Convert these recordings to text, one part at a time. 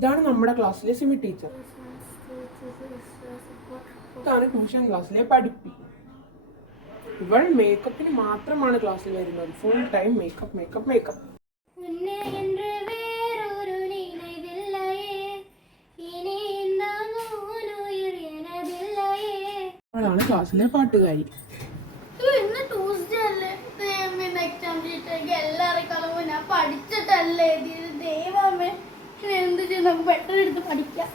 ഇതാണ് നമ്മുടെ ക്ലാസ്സിലെ സിമി ടീച്ചർ. ഇതാണ് ട്യൂഷൻ ക്ലാസ്സിലെ പഠിപ്പി. ഇവൾ മേക്കപ്പിന് മാത്രമാണ് ക്ലാസ്സിൽ വരുന്നത്. Full time makeup makeup makeup. അവളാണ് ക്ലാസ്സിലെ പാട്ടുകാരി. ഞാൻ പഠിച്ചിട്ടല്ലേ ദൈവമേ, എന്ത് ചെയ്യും? നമുക്ക് പെട്ടെന്ന് എടുത്ത് പഠിക്കാം.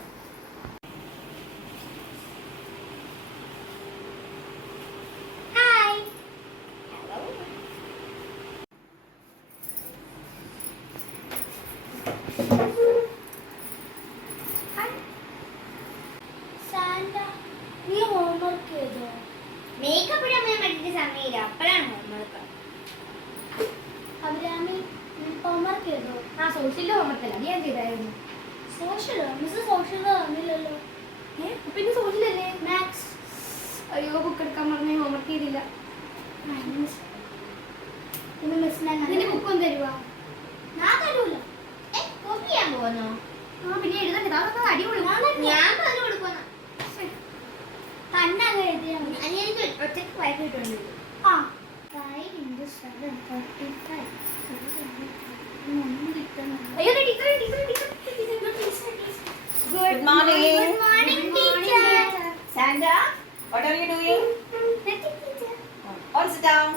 നീ ഹോംവർക്ക് ചെയ്തോ? മേക്കപ്പ് ഇടാൻ പറ്റിയ സമയമില്ല, അപ്പോഴാണ് ഹോംവർക്ക്. അഭിരാമി, ഹോംവർക്ക് ചെയ്തോ? ആ സോഷ്യലിന്റെ ഹോംവർക്ക് അല്ല, ഞാൻ ചെയ്തായിരുന്നു. സോഷ്യലോ? മിസ് സോഷ്യൽ തന്നില്ലല്ലോ. പിന്നെ സോഷ്യലല്ലേ? മാത്സ്. അയ്യോ, ബുക്ക് എടുക്കാൻ പറഞ്ഞ ഹോംവർക്ക് ചെയ്തില്ല. പിന്നെ മിസ്സിനെ നിന്റെ ബുക്കൊന്നും തരുവാ? ഞാൻ തരൂല. കോപ്പി ചെയ്യാൻ പോകുന്നോ? ആ പിന്നെ എഴുതണ്ടേ, അതൊക്കെ അടിപൊളി. ഞാൻ പറഞ്ഞു കൊടുക്കുന്ന കണ്ണങ്ങ് എഴുതിയാൽ മതി. എനിക്ക് ഒറ്റക്ക് വായിക്കിട്ടുണ്ട്. ആ 5 × 7 35. അയ്യോ teacher. Good morning. Good morning, teacher. Sandra, what are you doing? All sit down.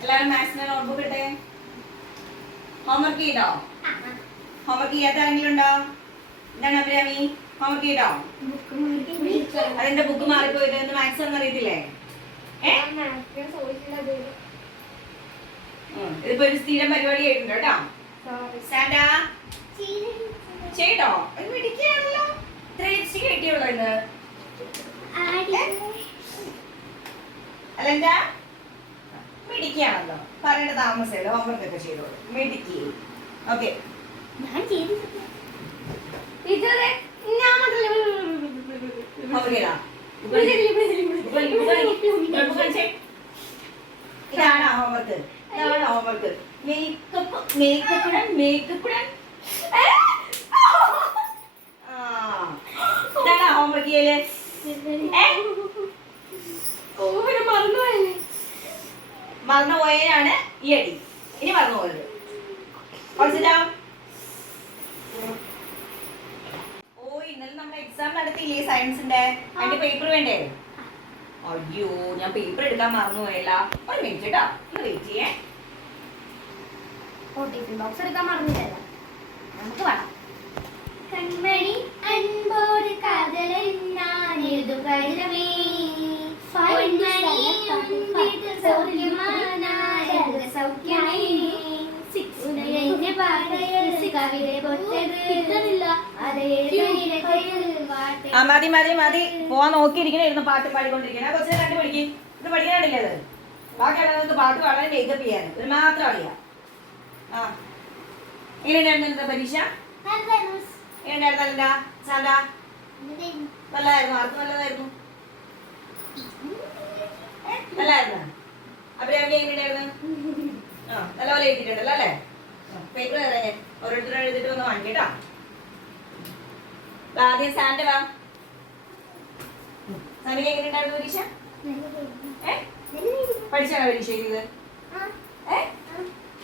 എല്ലാവരും മാത്സിന്റെ നോട്ട്ബുക്ക് ഇട്ടേ. ഹോംവർക്ക് ചെയ്തോ? ഹോംവർക്ക് ചെയ്യാത്ത ആരെങ്കിലും ഉണ്ടോ? എന്താണ് അഭിരാമി, ഹോംവർക്ക് ചെയ്തോ? അതെന്റെ ബുക്ക് മാറിപ്പോയത്. എന്ന് മാത്സ് ഒന്നും അറിയത്തില്ലേ? ഇതിപ്പോ ഒരു സ്ഥിരം പരിപാടി ആയിട്ടുണ്ട് കേട്ടോ. സാൻഡ ചെയ്തോ? അത് മിടിക്കുകയാണല്ലോ. ഇത്ര ലിപ്സ്റ്റിക് കിട്ടിയുള്ളൂ ഇന്ന്. അല്ല മിടിക്കുകയാണല്ലോ, പറയേണ്ട താമസമല്ലോ. ഹോംവർക്ക് ഒക്കെ ചെയ്തോളൂ. മിടിക്ക്. ഓക്കെ, ഞാൻ ചെയ്തില്ല ടീച്ചറെ, ഞാൻ ഹോംവർക്ക് ചെയ്താ? ഇതാണോ ഹോംവർക്ക്? ഇതാണോ ഹോംവർക്ക്? മേക്കപ്പ് ഇടാൻ ഇതാണോ ഹോംവർക്ക് ചെയ്യല്? മറന്നുപോയതിനാണ് ഈ അടി. ഇനി മറന്നു പോയത്. ഓ, ഇന്നലെ നമ്മുടെ എക്സാം നടത്തിയില്ലേ സയൻസിന്റെ? അതിന്റെ പേപ്പർ വേണ്ടേ? അയ്യോ, ഞാൻ പേപ്പർ എടുക്കാൻ മറന്നുപോയല്ല. ഒരു മിനിറ്റ് കേട്ടോ, ഒന്ന് വെയിറ്റ് ചെയ്യേ. ടിഫിൻ ബോക്സ് എടുക്കാൻ മറന്നില്ലല്ലോ, നമുക്ക് വേണം. കൺമണി അൻപോട് കാതലെന്നാൻ എഴുതു കരുതമേ മതി മതി മതി, പോവാൻ നോക്കിയിരിക്കണായിരുന്നു. പാട്ട് പാടിക്കൊണ്ടിരിക്കണേ. കുറച്ച് കണ്ടു പഠിക്കും. ഇത് പഠിക്കാനില്ലേ? അത് ബാക്കിയുള്ളവർക്ക് പാട്ട് പാടാൻ മേക്കപ്പ് ചെയ്യാൻ ഒരു മാത്രം അറിയാം. ആ, എങ്ങനെയുണ്ടായിരുന്നു പരീക്ഷ? എങ്ങനെയുണ്ടായിരുന്നല്ല സാൻഡ? നല്ലതായിരുന്നു. ആർക്ക് നല്ലതായിരുന്നു? നല്ലായിരുന്നു. അഭിരാമി എങ്ങനെയുണ്ടായിരുന്നു? ആ, നല്ലപോലെ എഴുതിയിട്ടുണ്ടല്ലോ അല്ലേ? പേപ്പർ തരാം. ഓരോരുത്തരും എഴുതിട്ട് വന്ന് വാങ്ങിക്കട്ടോ. ആദ്യം സാൻഡ വാ. സാൻഡയ്ക്ക് എങ്ങനെയുണ്ടായിരുന്നു പരീക്ഷ? പഠിച്ചാണോ പരീക്ഷ എഴുതിയത്?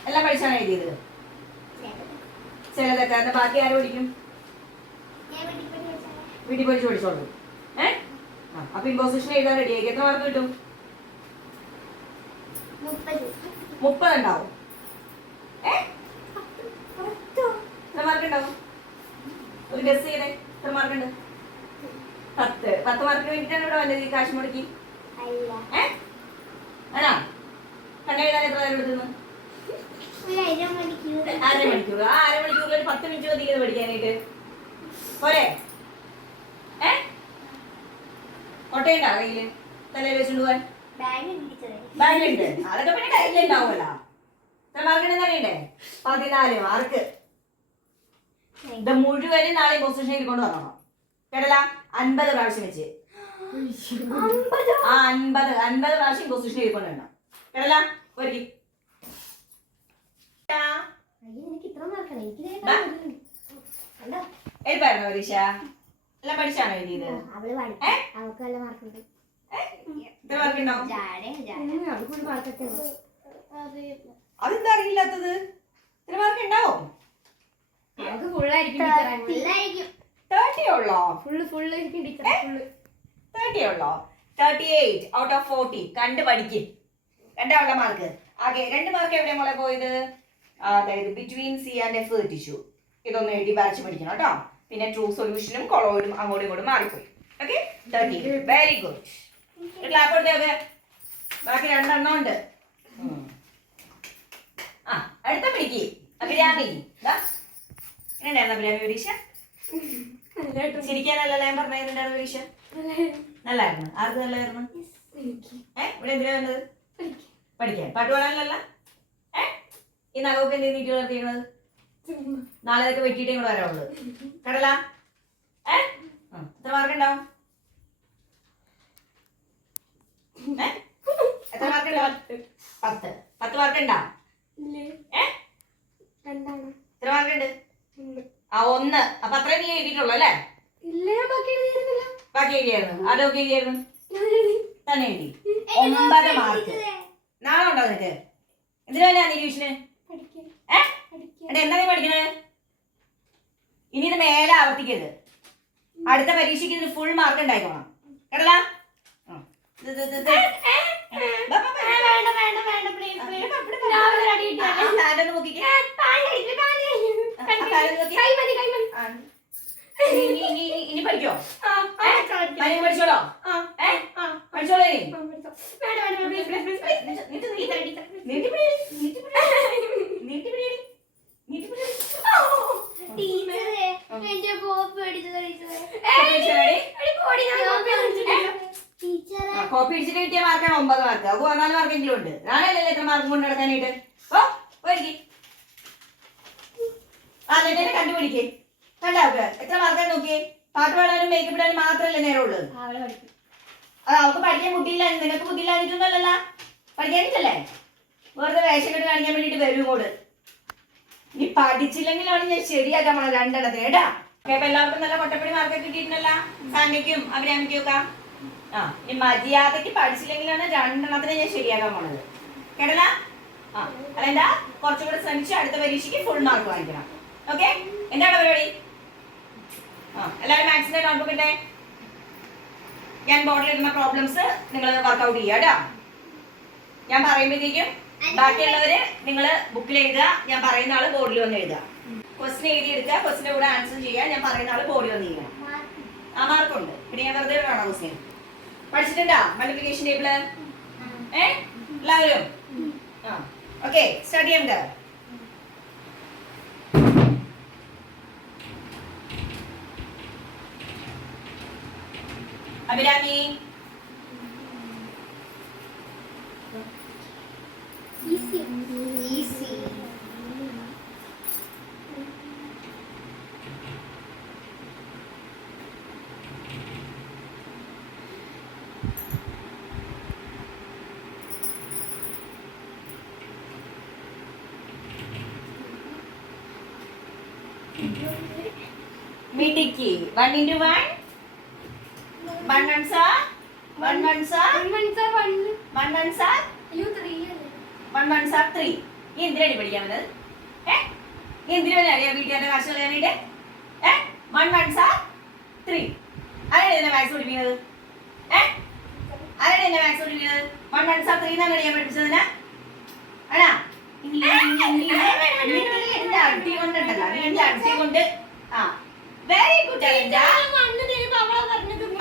എല്ലാം പഠിച്ചാണോ എഴുതിയത്? ചിലതൊക്കെ. അത് ബാക്കി ആരും പഠിക്കും? വീട്ടിൽ പഠിച്ച് പഠിച്ചോളൂ. അപ്പൊ ഇമ്പോസിഷൻ എഴുതാൻ റെഡിയാക്കി. എത്ര മാർക്ക് കിട്ടും? 30 ഉണ്ടാവും. എത്ര മാർക്ക് ഉണ്ടാവും? ഒരു ഗസ് ചെയ്തേ, എത്ര മാർക്ക് ഉണ്ട്? 10 മാർക്കിന് വേണ്ടിയിട്ടാണ് ഇവിടെ വന്നത്. ഈ കാശ് മുടക്കി ആണോ? കണ്ടെഴുതാൻ എത്ര നേരം എടുക്കുന്നു? അരമണിക്കൂർ. ആ അരമണിക്കൂറിൽ ഒരു 10 മിനിറ്റ് മതി ഇത് പഠിക്കാനായിട്ട്. പോരെ? ഒട്ടയുണ്ടോ കയ്യില്? തലയിൽ വെച്ചോണ്ട് പോവാൻ? ബാഗിലുണ്ട്. അതൊക്കെ പിന്നെ കയ്യിലുണ്ടാവുമല്ലോ. എത്ര മാർക്കുണ്ടെന്ന് അറിയണ്ടേ? 14 മാർക്ക്. ഇത് മുഴുവനും നാളെ പൊസിഷനിൽ കൊണ്ട് വരണം കേട്ടല്ല. 50 പ്രാവശ്യം വെച്ച്. ആ 50 പ്രാവശ്യം പൊസിഷനിൽ കൊണ്ട് വരണം കേട്ടല്ല. എഴുതായിരുന്നു പരീക്ഷ എല്ലാം പഠിച്ചാണോ എഴുതിയത്? അവള് പഠിക്കും. ഏ? അവൾക്ക് നല്ല മാർക്കുണ്ട്. എത്ര മാർക്ക് ഉണ്ടാവും? അറിയില്ല. അതെന്താ അറിയില്ലാത്തത്? എത്ര മാർക്ക് ഉണ്ടാവും? അവൾക്ക് ഫുള്ളായിരിക്കും ടീച്ചറെ. ഫുള്ളായിരിക്കും. 30 ഉള്ളോ? ഫുള്ള് ആയിരിക്കും ടീച്ചറെ. ഫുള്ള് 30 ഉള്ളോ? 38 ഔട്ട് ഓഫ് 40. കണ്ട് പഠിക്കും. രണ്ടാളുടെ മാർക്ക് ആകെ 2 മാർക്ക് എവിടെ മോളെ പോയത്? അതായത് ബിറ്റ്വീൻ സി ആൻഡ് എഫ് തെറ്റിച്ചു. ഇതൊന്ന് എഴുതി വരച്ച് പഠിക്കണം കേട്ടോ. പിന്നെ ട്രൂ സൊല്യൂഷനും കൊളോയിഡും അങ്ങോട്ടും ഇങ്ങോട്ടും മാറിപ്പോയി. ഓക്കെ, 30. Very good. ക്ലാപ്പ് കൊടുത്തേ. ബാക്കി 2 എണ്ണം ഉണ്ട്. ആ അടുത്ത പിടിക്ക്. അഭിരാമി എങ്ങനെയായിരുന്നു അഭിരാമി പരീക്ഷ? ചിരിക്കാനല്ലല്ലോ ഞാൻ പറഞ്ഞത്. എന്താണ് പരീക്ഷ? നല്ലായിരുന്നു. ആർക്ക് നല്ലായിരുന്നു? ഇവിടെ എന്തിനാ വേണ്ടത്? പഠിക്കാൻ. പാട്ട് പാടാനല്ല. ഈ നഖമൊക്കെ എന്ത് നീട്ടി വളർത്തിയത്? നാളെ ഇതൊക്കെ വെട്ടിയിട്ടേ കൂടെ വരാവുള്ളൂ. കടല എത്ര മാർക്ക് ഉണ്ടാവും? എത്ര മാർക്ക് ഉണ്ടാവും? 10 മാർക്ക് ഉണ്ടാ? എത്ര മാർക്ക് ഉണ്ട്? 1. അപ്പൊ അത്രയും നീ എഴുതിയിട്ടുള്ളൂ അല്ലേ? ബാക്കി എഴുതിയായിരുന്നു. അതൊക്കെ എഴുതിയായിരുന്നു. തന്നെ എഴുതി 9 മാർക്ക്. നാളെ ഉണ്ടോ നിനക്ക്? എന്തിനാ നീ ട്യൂഷന്? എന്താ നീ പഠിക്കണത്? ഇനി ഇത് മേലെ ആവർത്തിക്കരുത്. അടുത്ത പരീക്ഷയ്ക്ക് ഇതിന് ഫുൾ മാർക്ക് ഉണ്ടായിക്കോണം കേട്ടല്ല? ഇനി പഠിക്കോ? പഠിച്ചോളോ? പഠിച്ചോളൂ. ടീച്ചറെ എന്റെ കോപ്പി അടിച്ചത് ടീച്ചറെ. കോപ്പി അടിച്ചിട്ട് കിട്ടിയ മാർക്കാണ് 9 മാർക്ക്. അത് 14 മാർക്കെങ്കിലും ഉണ്ട്. നാളെയല്ലേ എത്ര മാർക്ക് കൊണ്ട് നടക്കാനായിട്ട്? ഓ പോയിരിക്കും. എന്നിട്ട് കണ്ടുപിടിക്കേ. കണ്ടാവുക എത്ര മാർക്കാണ് നോക്കിയേ. പാട്ട് പാടാനും മേക്കപ്പ് ഇടാനും മാത്രമല്ലേ നേരമുള്ളൂ. അത് അവൾക്ക് പഠിക്കാൻ ബുദ്ധിയില്ല. നിനക്ക് ബുദ്ധിയില്ലാഞ്ഞിട്ടൊന്നുമല്ലല്ലോ. പഠിക്കാനിട്ടല്ലേ? വെറുതെ വേഷം കെട്ട് കാണിക്കാൻ വേണ്ടിട്ട് വരും ഇങ്ങോട്ട്. നീ പഠിച്ചില്ലെങ്കിലാണ് ഞാൻ ശരിയാക്കാൻ പോണത് 2 എണ്ണത്തിന് കേട്ടാ. അപ്പൊ എല്ലാവർക്കും നല്ല കൊട്ടപ്പടി മാർക്കൊക്കെ കിട്ടിയിട്ടുണ്ടല്ലോ. സാന്യക്കും അഭിരാമിക്കും ഒക്കെ. ഇനി മര്യാദക്ക് പഠിച്ചില്ലെങ്കിലാണ് 2 എണ്ണത്തിന് ഞാൻ ശരിയാക്കാൻ പോണത് കേട്ടല്ല? അതെന്താ കുറച്ചും കൂടെ ശ്രമിച്ച് അടുത്ത പരീക്ഷയ്ക്ക് ഫുൾ മാർക്ക് വാങ്ങിക്കണം. ഓക്കെ, എന്താണ് പരിപാടി? എല്ലാവരും മാത്സിന്റെ നോട്ട്ബുക്ക് ഇട്ടേ. ഞാൻ ബോർഡിൽ ഇടുന്ന പ്രോബ്ലംസ് നിങ്ങൾ വർക്ക്ഔട്ട് ചെയ്യുക കേട്ടോ. ഞാൻ പറയുമ്പോഴത്തേക്കും ബാക്കിയുള്ളവര് നിങ്ങൾ ബുക്കിൽ എഴുതുക. ഞാൻ പറയുന്ന ആള് ബോർഡിൽ വന്ന് എഴുതുക. ക്വസ്റ്റ്യൻ എഴുതി എടുക്കുക. ക്വസ്റ്റിന്റെ കൂടെ ആൻസർ ചെയ്യുക. ഞാൻ പറയുന്ന ആള് ബോർഡിൽ വന്ന് ചെയ്യണം. ആ മാർക്കുണ്ട്. പിന്നെ ഞാൻ വെറുതെ കാണാം. ക്വസ്റ്റ്യൻ പഠിച്ചിട്ടുണ്ടോ? മൾട്ടിപ്ലിക്കേഷൻ ടേബിള് എല്ലാവരും? ഓക്കെ, സ്റ്റാർട്ട് ചെയ്യാം. അഭിരാമി ഈസി. മിടുക്കി. 1 into 1 1 ones are 1 ones are 1 ones are 1 ones are 3. നീ എന്തിനാണ് പഠിക്കാൻ വന്നത്? നീ എന്തിനാണ് അറിയാം വീട്ടുകാരുടെ കാശ് കളയാനായിട്ട്? 1 ones are 3. ആരാണ് എന്നെ മാത്സ് പഠിപ്പിക്കുന്നത്? ആരാണ് എന്നെ മാത്സ് പഠിപ്പിക്കുന്നത്? 1 ones are 3 എന്നാണ് ഞാൻ പഠിപ്പിച്ചതിന്. ആണാ? എന്റെ അടി കൊണ്ടുണ്ടല്ലോ. എന്റെ അടി കൊണ്ട്. Very good.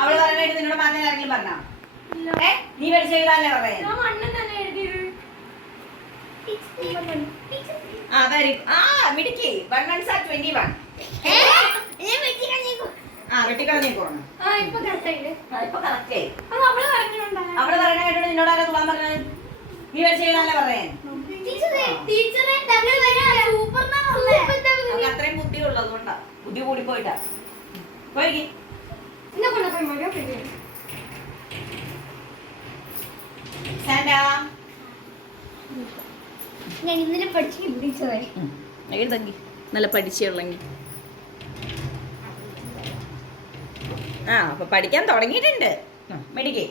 അവള് പറഞ്ഞായിട്ട് നിന്നോട് പറഞ്ഞ ആരെങ്കിലും പറഞ്ഞോ? നീ പഠിച്ച എഴുതാനല്ലേ പറയാ? വെരി മിടുക്കി. 1 ones are 21. വെട്ടിക്കളഞ്ഞേക്കോണം. ഇപ്പൊ കറക്റ്റ് ആയി. അവള് പറഞ്ഞ കേട്ടോ നിന്നോട് ആരാ തുള്ളാൻ പറഞ്ഞത്? നീ പഠിച്ച എഴുതാനല്ലേ പറയാൻ? അത്രയും ബുദ്ധി ഉള്ളത് കൊണ്ടാ. ബുദ്ധി കൂടി പോയിട്ടാ. പോയി ഞാൻ ഇന്നലെ പഠിച്ചു എഴുതെങ്കിൽ നല്ല പഠിച്ചുള്ളെങ്കിൽ ആ അപ്പൊ പഠിക്കാൻ തുടങ്ങിയിട്ടുണ്ട്. മെഡിക്കേ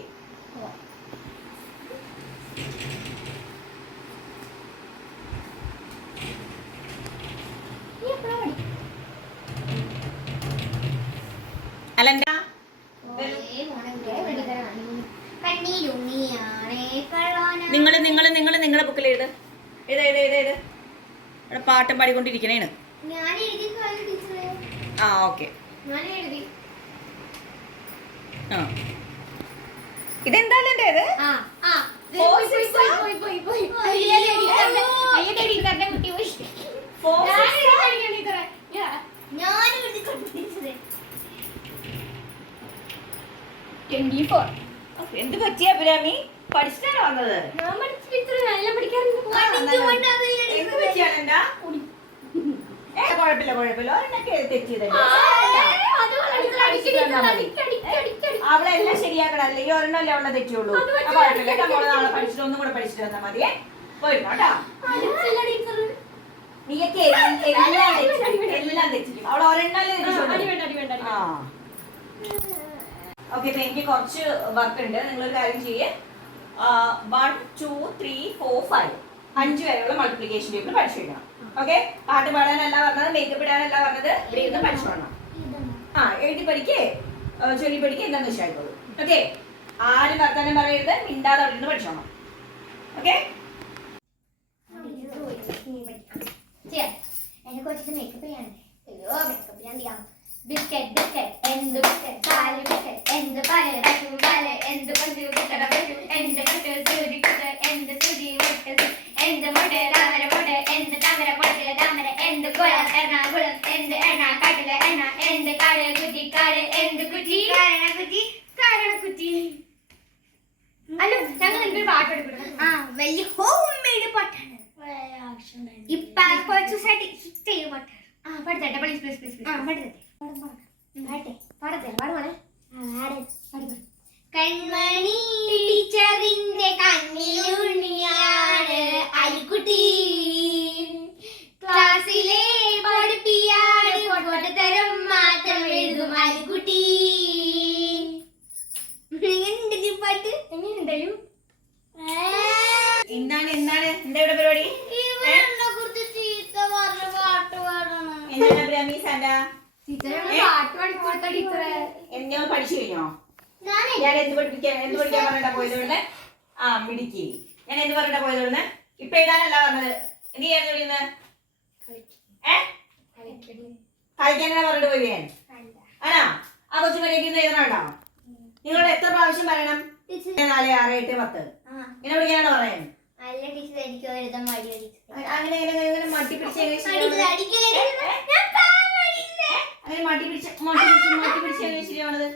അല്ലെന്താ നിങ്ങളെ ബുക്കിൽ എഴുത് ഇവിടെ പാട്ടും പാടിക്കൊണ്ടിരിക്കണേണ്. ആ ഓക്കെ. ആ ഇതെന്തായാലും ഇത് എന്ത് പറ്റിയ അഭിരാമി? പഠിച്ചിട്ടാണ് വന്നത്? എന്ത് പറ്റിയാണെന്താ? കുഴപ്പമില്ല ഒരെണ്ണൊക്കെ തെറ്റിയതല്ലേ. അവളെല്ലാം ശരിയാക്കണം, അല്ലെങ്കിൽ ഒരെണ്ണല്ലേ അവളെ തെറ്റിയുള്ളൂ. കുഴപ്പമില്ല, നമ്മള് നാളെ പഠിച്ചിട്ട് ഒന്നും കൂടെ പഠിച്ചിട്ട് വന്നാൽ മതിയേ. പോയിരുന്നോട്ടാ. നീയൊക്കെ എല്ലാം തെറ്റിക്കും. അവൾ ഒരെണ്ണല്ലേ തെറ്റിച്ചുള്ളൂ. ആ ഓക്കെ. ഇപ്പൊ എനിക്ക് കുറച്ച് വർക്ക് ഉണ്ട്. നിങ്ങളൊരു കാര്യം ചെയ്യേ, 1 2 3 4 5 5 വരെയുള്ള മൾട്ടിപ്ലിക്കേഷൻ ടേബിൾ പഠിച്ചു വെക്കണം. ഓക്കെ. പാട്ട് പാടാനല്ല പറഞ്ഞത്, മേക്കപ്പ് ഇടാനല്ല പറഞ്ഞത്. ഇവിടെ ഇരുന്ന് പഠിച്ചു വേണം. ആ എഴുതി പഠിക്കേ, ചൊല്ലി പഠിക്കേ, എന്താന്ന് വെച്ചായിക്കോളൂ. ഓക്കെ. ആരും വർത്താനം പറയരുത്, മിണ്ടാതെ അവിടെ നിന്ന് പഠിച്ചോണം. ഓക്കെ. എന്നെ കുറച്ച് മേക്കപ്പ് ചെയ്യാനുണ്ട്. അയ്യോ മേക്കപ്പ് ഞാൻ ചെയ്യാം. ബിസ്ക്കറ്റ് എന്ത് ബിസ്ക്കറ്റ് പാല് ബിസ്ക്കറ്റ് എന്ത് പാല് പശു പാല് എന്ത് പശു കുട്ടറ പശു എന്ത് കുട്ട സൂചി കുട്ട എന്ത് സൂചി മുട്ട എന്ത് മുട്ട താമര മുട്ട എന്ത് താമര മുട്ട താമര എന്ത് കുളം എറണാകുളം എന്ത് എറണാകാട്ടിലെ എണ്ണ എന്ത് കാട് എന്ത് കുറ്റി കാരണക്കുറ്റി. അല്ല ഞങ്ങൾ എനിക്കൊരു പാട്ട് പഠിക്കണം. ആ വലിയ ഹോം മെയ്ഡ് പാട്ടാണ്. ഇപ്പൊ കുറച്ച് ദിവസമായിട്ട് ഹിറ്റ് ചെയ്ത പാട്ടാണ്. ആ പഠിത്തട്ടെ പ്ലീസ് പ്ലീസ് പ്ലീസ്. ആ പഠിത്തട്ടെ പാടത്തെ പാടുവാണേ. കൺമണി ടീച്ചറിന്റെ കണ്ണിലുണ്ണിയാണ് അലിക്കുട്ടി. ക്ലാസ്സിലെ പഠിപ്പിയാണ് പൊട്ടത്തരം മാത്രം എഴുതും അലിക്കുട്ടി. എങ്ങനെയുണ്ട് പാട്ട്? എങ്ങനെയുണ്ടായും? എന്താണ് എന്താണ് എന്താ ഇവിടെ പരിപാടി? കുറിച്ച് ചീത്ത പറഞ്ഞ പാട്ട് പാടണം. എന്താണ് അഭിരാമി സാന്റാ? എന്നോ പഠിച്ചു കഴിഞ്ഞോ? ഞാൻ എന്ത് പഠിക്കാൻ പറഞ്ഞിട്ടാ പോയത് ഇവിടെ? ആ മിടുക്കി. ഞാൻ എന്ത് പറഞ്ഞിട്ടാ പോയത് ഇവിടുന്ന്? ഇപ്പൊ എഴുതാനല്ല പറഞ്ഞത്. എന്ത് ചെയ്യാൻ വിളിക്കുന്നത്? കളിക്കാനാ പറഞ്ഞിട്ട് പോയി ഞാൻ. ആണാ? ആ കൊച്ചു മര്യാദയ്ക്ക് എഴുതണോ? നിങ്ങളോട് എത്ര പ്രാവശ്യം പറയണം? 4 6 8 10 ഇങ്ങനെ വിളിക്കാനാണോ പറയാൻ? അങ്ങനെ മട്ടി പിടിച്ച് അങ്ങനെ മാറ്റി പിടിച്ച് ശരിയാണത്.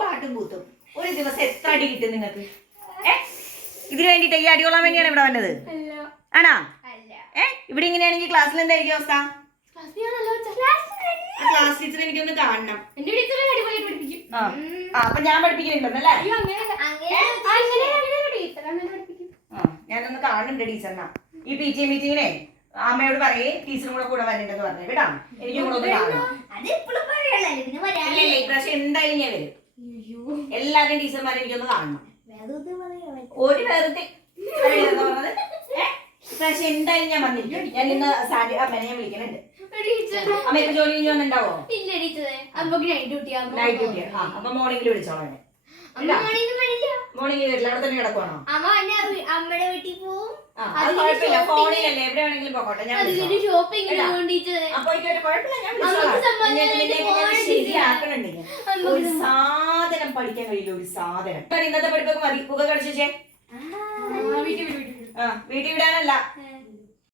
പാട്ടും കൂത്തും ഒരു ദിവസം എത്ര അടി കിട്ടും നിങ്ങൾക്ക്? ഇതിനു വേണ്ടിട്ട് ഈ അടി കൊള്ളാൻ വേണ്ടിയാണ് ഇവിടെ വന്നത്? ആണാ? ഇവിടെ ഇങ്ങനെയാണെങ്കിൽ ക്ലാസ്സിൽ എന്തായിരിക്കും അവസ്ഥ? ക്ലാസ് ടീച്ചർ എനിക്കൊന്ന് കാണണം. അപ്പൊ ഞാൻ പഠിപ്പിക്കുന്നുണ്ടല്ലേ? ഞാനൊന്ന് കാണുന്നുണ്ട് ടീച്ചറിനാ. ഈ പി ടി എ മീറ്റിങ്ങിനെ അമ്മയോട് പറയേ ടീച്ചറും കൂടെ വരണ്ടെന്ന് പറഞ്ഞു കേട്ടാ. എനിക്കും കൂടെ ഒന്ന് കാണണം. ഇല്ല ഇപ്രാവശ്യം എന്തായാലും ഞാൻ വരും. എല്ലാവരും ടീച്ചർമാരെ എനിക്കൊന്ന് കാണണം. ഒരു വെറുതെ പറഞ്ഞത് ഇപ്രാവശ്യം എന്തായാലും ഞാൻ വന്നിരിക്കും. ഞാൻ ഇന്ന് സാൻഡി അമ്മേനെ ഞാൻ വിളിക്കുന്നുണ്ട്. അമ്മയ്ക്ക് ജോലി കഴിഞ്ഞുണ്ടാവോ? Night duty. അപ്പൊ മോർണിംഗിൽ വിളിച്ചോളാം. മോർണിംഗ് വരില്ല, അവിടെ തന്നെ കിടക്കുവാണോ? അമ്മയുടെ വീട്ടിൽ പോവും. ഫോണിലല്ലേ എവിടെ വേണമെങ്കിലും പോകട്ടെ. ഞാൻ ഒരു സാധനം പഠിക്കാൻ കഴിയില്ല. ഒരു സാധനം ഇന്നത്തെ പഠിപ്പൊക്കെ മതി. പുക കടിച്ചേ വീട്ടിൽ വിടാനല്ല,